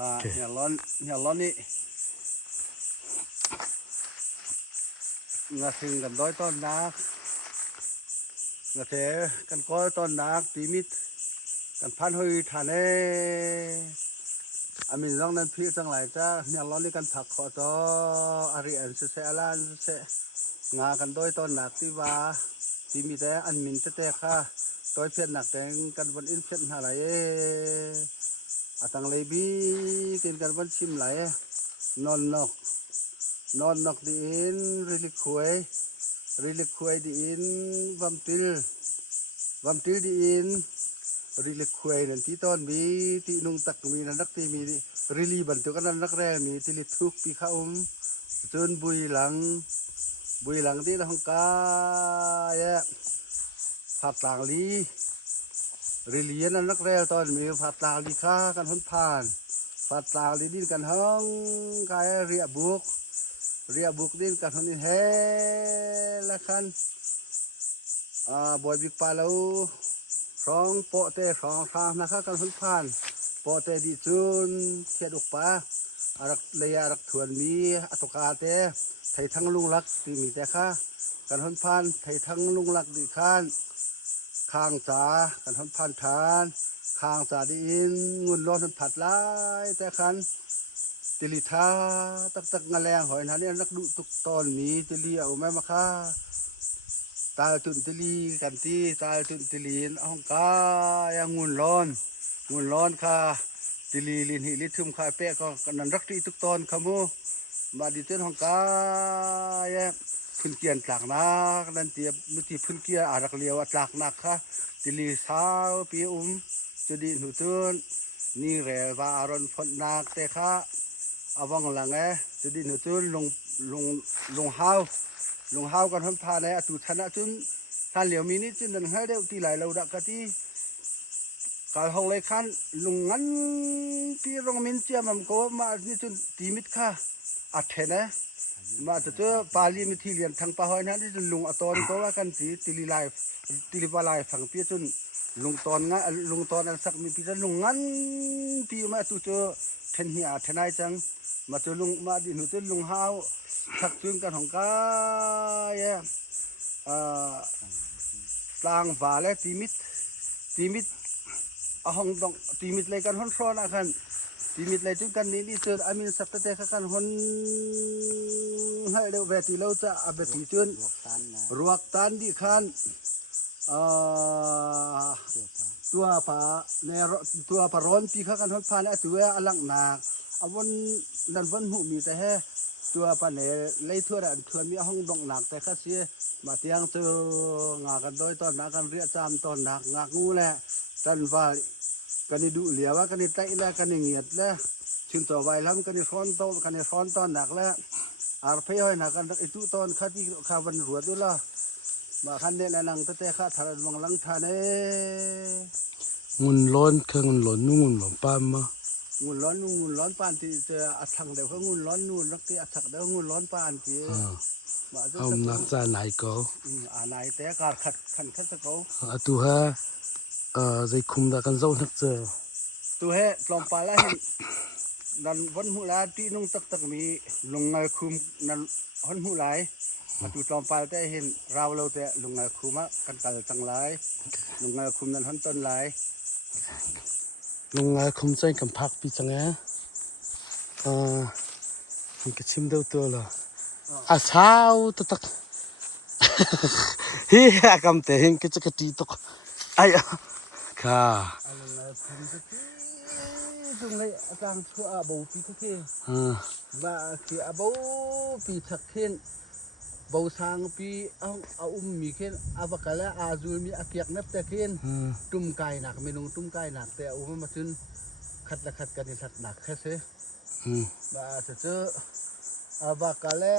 ค่ะเนี่ยร้อนนี่งาถึงกันร้อยต้นนักงาเถกันก้อยต้นนักตีมิดกันพันหุยฐานอามินร้องนั้นพี่ทั้งหลายจ้าเนี่ยร้อนนี่กันผักขอต่ออาริอันเสอลานเสงากันร้อยต้นนักที่ว่าตีมีแต่อันมินแต่ค่ะต้อยเพี้ยนหนักแดงกันวันอินเพี้ยนอะไรอาตังเลยบีกินกันวันชิมไหลนอนนอกดีอินริลิควยดีอินวัมติลดีอินริลิควยนั่นที่ต้นมีที่นุ่งตักมีนักที่มีริลีบันตุกันนักแร่มีที่ลิทุกปีข้าวจนบุยหลังที่ละห้องกายผัดต่างลีริลีนั่นนักแร่ตอนมีผัดต่างลีค่ากันพ้นผ่านผัดต่างลีดินกันห้องกายเรียบุกดินกันคนนี้เฮละคันบอยบิ๊กปาลูร้องโปะเตะร้องทางนะครับกันคนผ่านโปะเตะดิจุนเขียดอุปาอารักเลยอารักถวนมีอัตกาเตะไทยทั้งลุงลักที่มีแต่ค่ะกันคนผ่านไทยทั้งลุงลักดีข้านข้างจ๋ากันคนผ่านฐานข้างจ๋าดีอินงุนร้อนผัดไล่แต่คันติลิท่าตักงาแรงหอยนันนี่นักดุตุกตอนมีติลีเอาแม่มาค่าตาตุนติลีกันที่ตาตุนติลีนห้องกายังงุนร้อนค่ะติลีลินหิลิทึมคายเป๊ะก็กันนันรักที่ตุกตอนขโมมาดิเต้นห้องกาพื้นเกียนจากนักนั่นเตียบมิติพื้นเกียอารักเลียวจากนักค่ะติลีสาวปีจะดีหนุตุนนี่แหละว่าอารมณ์พนักแต่ค่ะอาวังหลังจะดีหนูจุนลงฮาวกันทั้งพาในอตุชนะจุนท่านเหลียวมีนิดจุนนั่นให้เดียวที่ไหลเราดักกะที่การห้องเลยขันลงงั้นพี่รองมินเจียมันก็มานี่จุนตีมิดค่ะอัดเทนะมาจะเจอปาลีมิทีเลียนทางปะหอยนั้นที่จุนลงอตอนก็ว่ากันตีลีปลายฝั่งพี่จุนลงตอนงั้นลงตอนนั้นสักมีพี่จะลงงั้นพี่มาตุเจอเทนเฮียเทนายจังมาจะลุงมาดิหนูจะลุงฮาวทักจุนกันของกายกลางฝ่าและตีมิดห้องต้องตีมิดเลยกันห้องซ้อนอาคันตีมิดเลยจุนกันนี่เจออามินสักแต่กันห้องให้เร็วแบบที่เราจะอาแบบที่จุนรวกตันดิคันตัวผาในตัวผาร้อนปีข้ากันห้องพาในตัวอลังหนักวันนั้นวันหูมีแต่แค่ตัวปานเนเลยทั่วด่านทั่วมีห้องดงหนักแต่ข้าเสียมาเตียงเจองากันโดยตอนนักกันเรียจามตอนหนักงากงูแหละจันว่ากันนี่ดูเหลียวว่ากันนี่ไตแล้วกันนี่เงียดแล้วชินต่อไว้แล้วกันนี่ฟ้อนโตกันนี่ฟ้อนตอนหนักแล้วอาร์เพย์ให้หนักกันไอตู้ตอนข้าที่ข้าวันรวดด้วยล่ะมาคันเดนนังแต่ข้าทารันวังลังทานงุนร้อนเครื่องหล่นนุ่งหล่นปามมางูร้อนปานที่จะอัดถังเดี๋ยวเขางูร้อนนู่นนักที่อัดถังเดี๋ยวงูร้อนปานที่เอานักจะไหนก็ไหนแต่การขันสกตัวฮะใจคุมตะกันเจ้านักเจอตัวเฮปลอมปลาแล้วนั่นวันหูลาที่นุ่งตักมีลงเงยคุมนั่นวันหูหลายมาตัวปลอมปลาแต่เห็นเราแต่ลงเงยคุมกันกัลจังไรลงเงยคุมนั่นหันต้นหลายลงงาคมใจกับพักปีจังมันก็ชิมเดียวตัวละเช้าตักเฮียกำเตะเห็นก็จะกระตีตกไอ้ค่ะตรงนี้อาจารย์ชั่วบูปีทุกทีว่าคือบูปีทักเข่นบูสางปีเอามีเข่นอาบกะละอาจูมีอาเกียกนับแต่เข่นตุ้มไก่หนักไม่ลงตุ้มไก่หนักแต่มาจนขัดกันในสัตว์หนักแค่เสียว่าจะเจออาบกะละ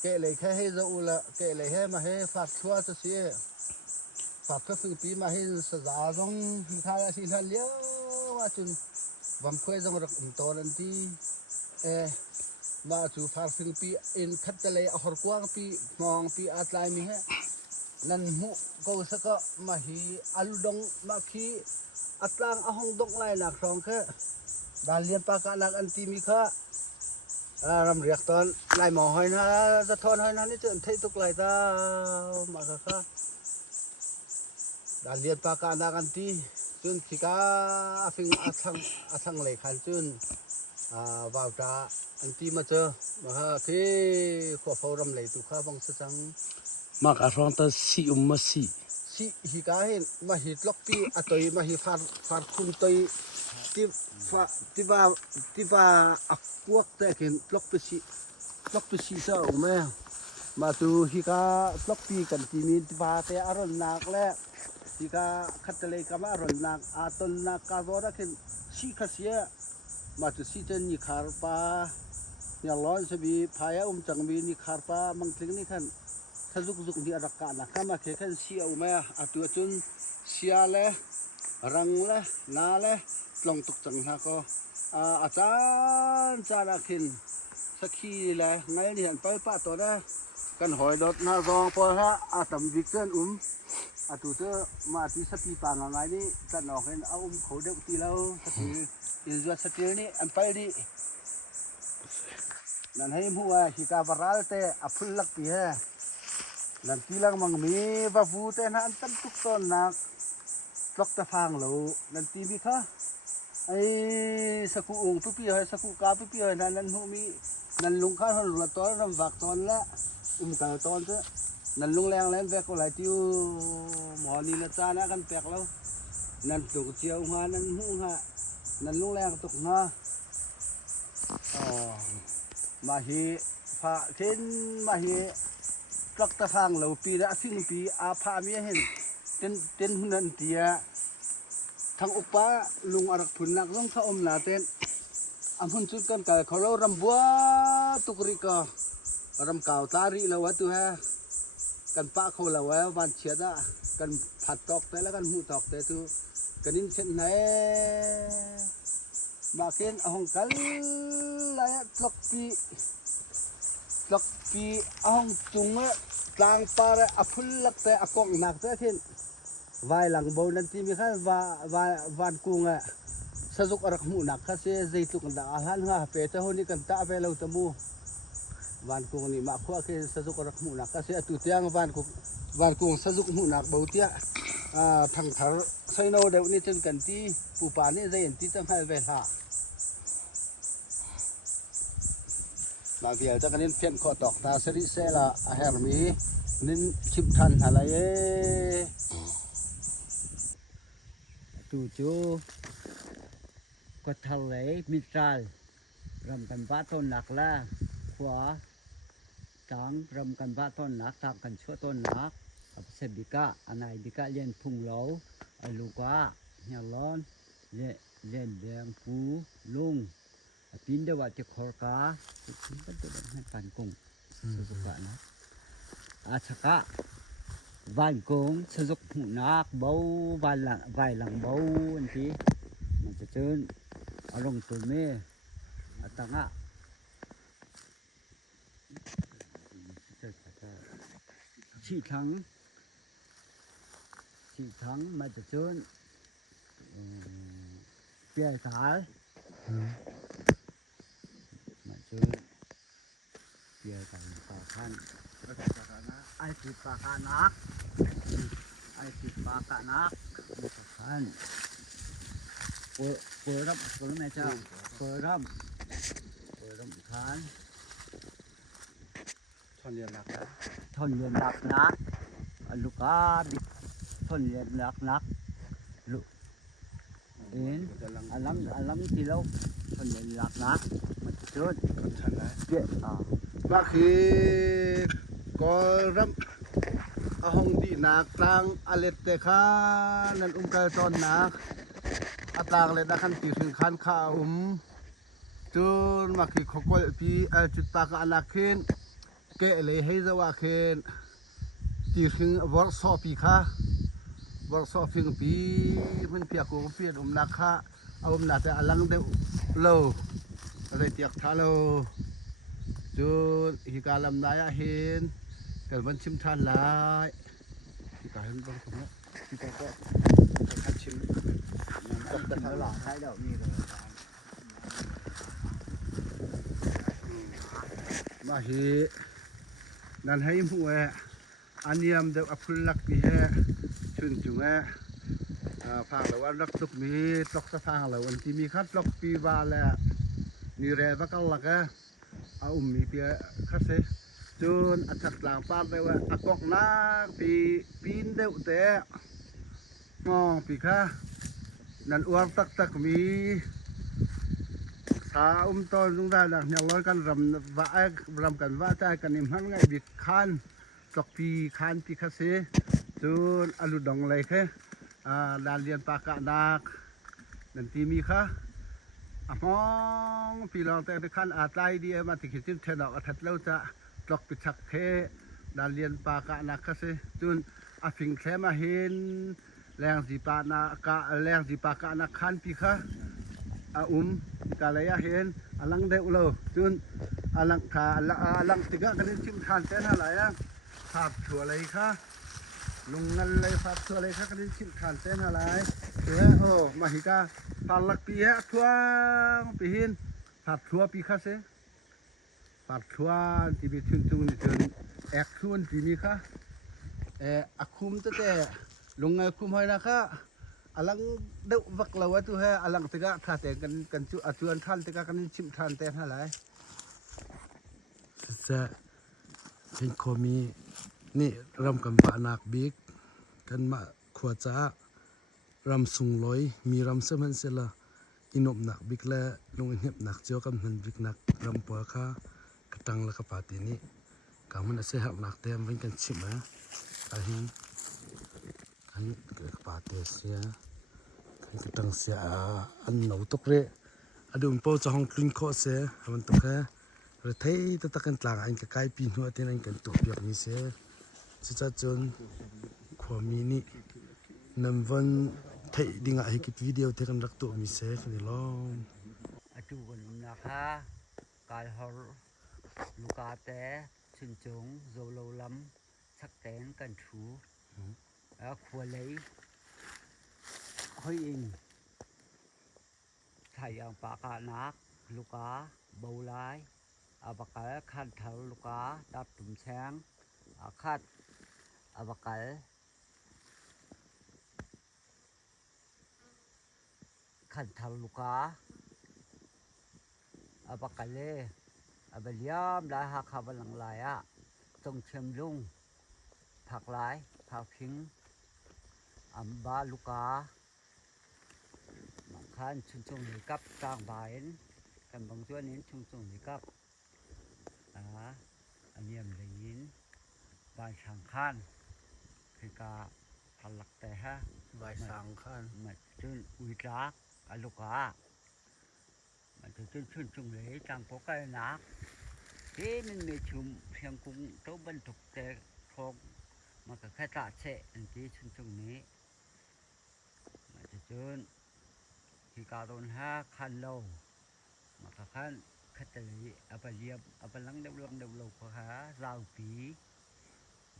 เกะเลยแค่ให้จะอุละเกะเลยให้มาให้ฝากชั่วจะเสียฝากก็คือปีมาให้สะอาดต้องพิธาสิทันเลี้ยวว่าจนวันเพื่อจะมาอุ่นตอนที่มาจูฝากถึงปีอินคัดจะเลยเอาหัวกว้างปีมองปีอาตายมีให้นั่นหูก็สักมาฮีอัลดงมาคี อัตลังahong dok lai nak rong ke dan lian pa ka nak anti mi kha ram riak ton lai mo hoi na za thon hoi na ni chen thei tuk lai ta ma kha dan lian pa ka nak anti chun khika afing athang lai khan chun vào ta anti ma che ma ha ke kho phau ram lai tu kha bang sa chang mặc áo rong ta xị mà xị si hi ka hin ma hi tlok pi atoi ma hi far khun toi ti va akuak te kin tlok pi si sa o me ma tu hi ka tlok pi kan ti mi ti va te aron nak le hi ka khatale ka ma aron nak aton nak ka vo ra kin si kha sia ma tu si chen ni khar pa nya lon se bi phaya chang bi ni khar pa mang tling ni khan thazuk ni arak na kama ke khan si au ma atu chun sia le rang le na le tlong tuk chang ha ko achan chana khin sakhi le ngai ni han pal pa to da kan hoi dot na rong po ha atam vik chen atu te ma ti sapi pa ngai ni tan nok hen kho de ti lo sakhi in zwa satil ni an pal di nan hai mu hi ka baral te aful lak pi ha nan tilang mang mi va vu te na an tam tuk ton nak tlok ta phang lo nan ti mi kha ai saku ung pu pi hai saku ka pu pi hai nan hu mi nan lung kha hon la to ram vak ton la ka ton te nan lung leng len ve ko lai tiu mo ni na cha na kan pek lo nan tuk chiao nga nan hu nga nan lung leng tuk na ma hi pha khin ma hi tlok ta phang lo pi da phing pi a pha mi hen ten hunan tia thang upa lung arak phun nak long tha na ten amun chu kan ka kholo ram bua tukri ka ram kaw tari lo wa tu ha kan pa kho la wa van chia da kan phat tok te la kan mu tok te tu kanin chen nai ma ken ahong kal la tlok pi ahong chunga tlang para aful lak te akong nak te khin vai lang bo nan ti mi kha van kunga sajuk arak mu nak kha se zeituk da ahan ha pe ta honi kan ta ve lo tamu van kung ni ma khwa ke sajuk arak mu nak kha se atu tiang van kung sajuk mu nak bo tia thang thar saino de ni chen kan ti pu pa ni zain ti chang hai ve haมาเบียจะกันนินเพียนขอตอกตาสริเซละอาหารมีนินชิบทันอะไรตูจูก็ทะเลมิตรลรำกันบ้าต้นหนักละขวาตังรำกันบ้าต้นหนักทำกันชั่วต้นหนักอับเสบิกะอันไหนบิกะเลียนพุงเหลาไอลูกว่าเฮียร้อนเลียนแดงปูลุงปีนเดว่าจะขอก้าปีนก็จะให้ปันกุ้งสุกะนะอาชกะวันกุ้งสุกหูนักเบาวันหลังเบาอันที่มันจะเจออารมณ์ตัวเมื่อตั้งอ่ะฉีดทั้งมันจะเจอเปียสายเกี่ยวกับปากคันไอติดปากกานักคันเปิดรับแม่เจ้าเปิดรับคันทนเรียนหนักนะลูกอาบิทนเรียนหนักลูกเอ็นอันล้ำที่เราทนเรียนหนักนะมันจะจุดเกี่ยว่าคือก็รับหงดีนักตังอเลตเตค่านั่นกาตอนนักอัตางเลยนะขันตีถึงขันข้าจุนมาคือขกวปีจุดปากอนาคินเกะเลยให้จะว่าเคนตีถึงวอร์ซอปีค่ะวอร์ซอฟิงปีมันเปียกกูเปียนักค่ะเอาหน้าแต่อลังเดวโลอะไรเตียกท่าโลจูฮิกาลำนายเห็นแต่วันชิมทานหลายฮิกาเห็นบ้างผมนะฮิกาก็คัดชิม ตกแต่ทางหลัง ใช้เดี๋ยวนี้เลย มาฮีนั่นให้หมูอันยามเด็กอภุลักปีเฮชุนจุงฟังแล้วว่ารักตุกมีตกสะฟังแล้ววันที่มีคัดตกปีบาแล้วนี่เรบักลักเอามีเปียคัดเสจนอัดหลังปาดเลยว่าอากอกนักปีนเดือดเตะมองปีค่ะนั่นอวกตักมีสาตอนตรงได้หลังอย่างร้อยกันรำกันว่าใจกันนิ่มหันไงบิดคันตกปีคันปีคัดเสจนอลุดองเลยแค่ดาเรียนปากะนักนั่นที่มีค่ะมองพี่น้องแต่ขั้นอาตายดีมาติดจิ้มเทนอกทัดแล้วจะตกปิชักเทดาเรียนปากะนักสิจนอาฟิงแค่มาเห็นแรงสีปานักแรงสีปากะนักขันปีค่ะกาเลยเห็นอลังเดวโลจนอลังขาอลังติกะกันจิ้มทานเส้นอะไรภาพชัวเลยค่ะลุงงันเลยภาพชัวเลยค่ะกันจิ้มทานเส้นอะไรโอ้มาฮิกาพาลักปีทั่วปีหินผัดทั่วปีข้าเสผัดทั่วที่มีชุนจุงนี่จนแอกชุนที่มีค่ะอาคุมตั้งแต่ลงไงคุมให้นะคะอลังเดวักเราไว้ตัวให้อลังติกะท่าแต่กันจุจวนท่านติกะกันชิมท่านแต่ท่าไร จะเป็นโคมีนี่รำกันปานักบิ๊กกันมาขวดจ้ารำสุงลอยมีรำเสมันเสละอินบหนักบิ๊กและลงเงียบหนักเจียวกับนันบิ๊กหนักรำปัวข้ากระตังและกระปาตีนี้กางมันเสียหักหนักเต็มเป็นกันชิมนะอาหินกันกระปาเตเสียกันกระตังเสียอันหนูตกเร่อดุมโปจะห้องคลินโคเสียมันตกแค่เราเทตะตะกันตลางอันกระไกปีนหัวเทนันกันตัวเปียกมีเสียจะจนขวามีนี่นำวันเทดิ่งให้คลิปวิดีโอเทกันรักตัวมีเสียกันนี่ล้อม จูกันนะคะกายฮอร์ลูกาแต่ชุนจงโซโลลัมสักแตนกันชูขวเลยเฮ้ยอิงไทยอย่างปากานักลูกาเบาไลอาบกาขันเถาลูกาดับตุ่มแสงขัดอาบกาขันเถาลูกาอาบกาเล่อาบเลียมลายหักขบังลายตรงเชียมลุงผักลายผักพิงอัมบาลูกาบางคันชุนชงหนีกับกลางบ่ายกันบางช่วงนี้ชุนชงหนีกับอันนี้มันยินบางช่างคันคือกาพลักแต่ฮะ ใบสังขัน mà trên uy trác cả lục à mà trên chung lấy chẳng có cái nát thế nên mình chùm xem cũng tấu bên thực tế không mà cả khai tạ sẽ anh tí chung này mà trên thì cả đồn ha khăn lâu mà cả khăn khách tới ở bên liệp ở bên lăng đầu lâu có há rau phí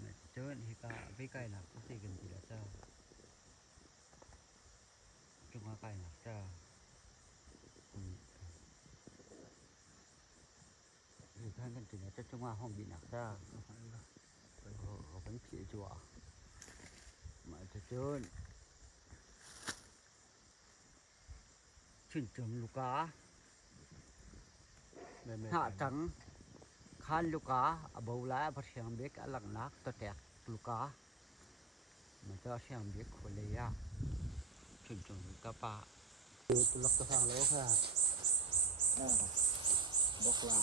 mà trên thì cả với cái là có thể gần gì đó sao chúng ta cái nào cho thì thân thân chỉ là cho chúng ta không bị nặng ra vẫn chịu chùa mà cho trơn chuyển trường lục cá hạ trắng khan lục cá ở bầu lá bắt xem biết cả lằng nát to tẹt lục cá mà cho xem biết khổ lì chuyển trường lục cá pa ตุลักตะฟังแล้วค่ะบอกลา